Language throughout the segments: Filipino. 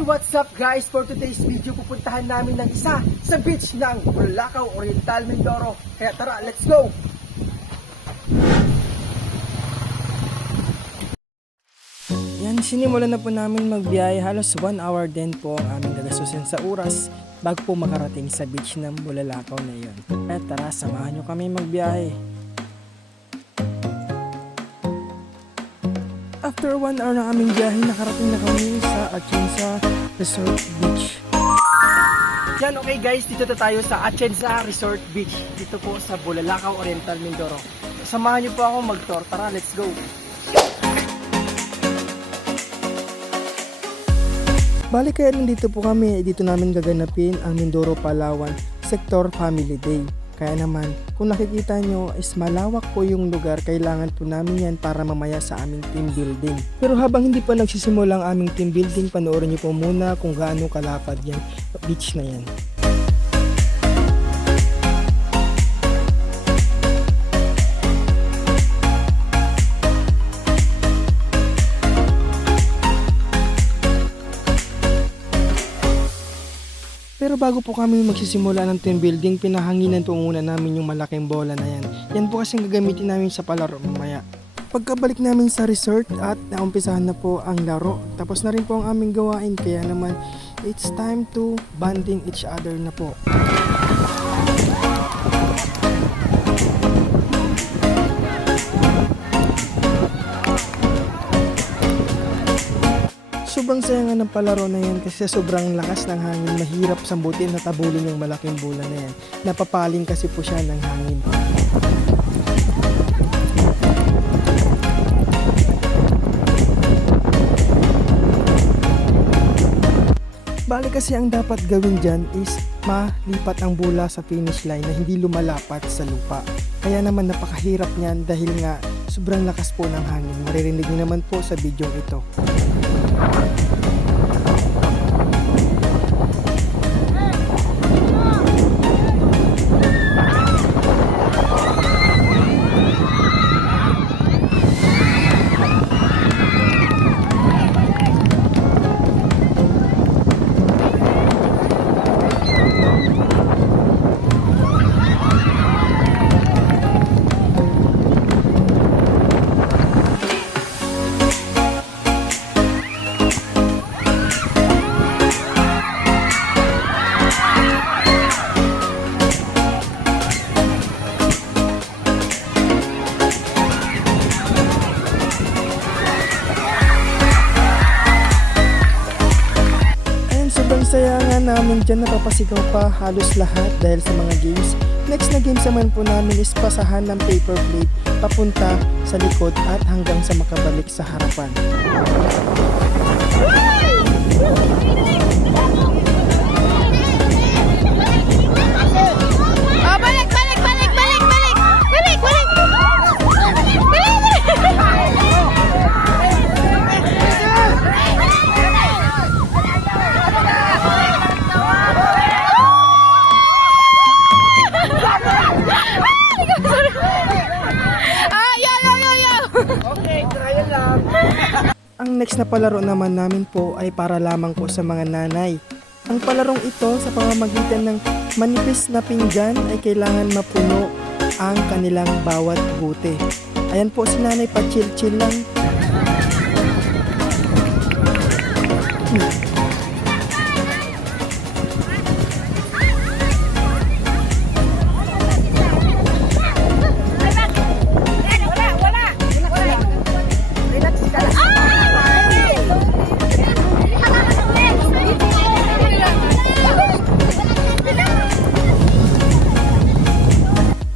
Hey, what's up guys? For today's video, pupuntahan namin ng isa sa beach ng Bulacau, Oriental, Mindoro. Kaya tara, let's go! Yan, sinimulan na po namin magbiyahe. Halos 1 hour din po ang aming gagastusin sa oras bago po makarating sa beach ng Bulacau na yun. Kaya tara, samahan nyo kami magbiyahe. After 1 hour ng aming biyahe, nakarating na kami sa Atienza Resort Beach. Yan, okay guys, dito na tayo sa Atienza Resort Beach. Dito po sa Bulacau, Oriental, Mindoro. Samahan niyo po ako mag-tour. Tara, let's go! Bali kaya nandito po kami, dito namin gaganapin ang Mindoro, Palawan Sector Family Day. Kaya naman, kung nakikita nyo is malawak po yung lugar, kailangan po namin yan para mamaya sa aming team building. Pero habang hindi pa nagsisimula ang aming team building, panoorin nyo po muna kung gaano kalapad yung beach na yan. Pero bago po kami magsisimula ng team building, pinahanginan po muna namin yung malaking bola na yan. Yan po kasing gagamitin namin sa palaro mamaya. Pagkabalik namin sa resort at naumpisahan na po ang laro, tapos na rin po ang aming gawain, kaya naman it's time to bonding each other na po. Sobrang saya nga ng palaro na yan kasi sobrang lakas ng hangin, mahirap sambutin at tabulin yung malaking bola na yan. Napapaling kasi po siya ng hangin. Bali kasi ang dapat gawin dyan is malipat ang bola sa finish line na hindi lumalapat sa lupa. Kaya naman napakahirap niyan dahil nga sobrang lakas po ng hangin. Maririnig niyo naman po sa video ito. Saya nga namin dyan, napapasigaw pa halos lahat dahil sa mga games. Next na games naman po namin is pasahan ng paper plate papunta sa likod at hanggang sa makabalik sa harapan. Ang next na palaro naman namin po ay para lamang po sa mga nanay. Ang palarong ito sa pamamagitan ng manipis na pinggan ay kailangan mapuno ang kanilang bawat bote. Ayan po si nanay, pa chill lang.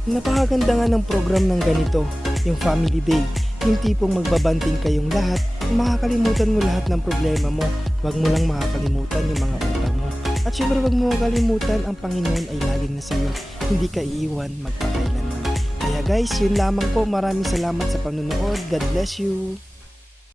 Napakaganda nga ng program ng ganito, yung Family Day. Yung tipong magbabanting kayong lahat, makakalimutan mo lahat ng problema mo. Huwag mo lang makakalimutan yung mga utang mo. At syempre huwag mo makakalimutan, ang Panginoon ay laging nasa iyo. Hindi ka iiwan magpakailanman. Kaya guys, yun lamang po. Maraming salamat sa panonood. God bless you.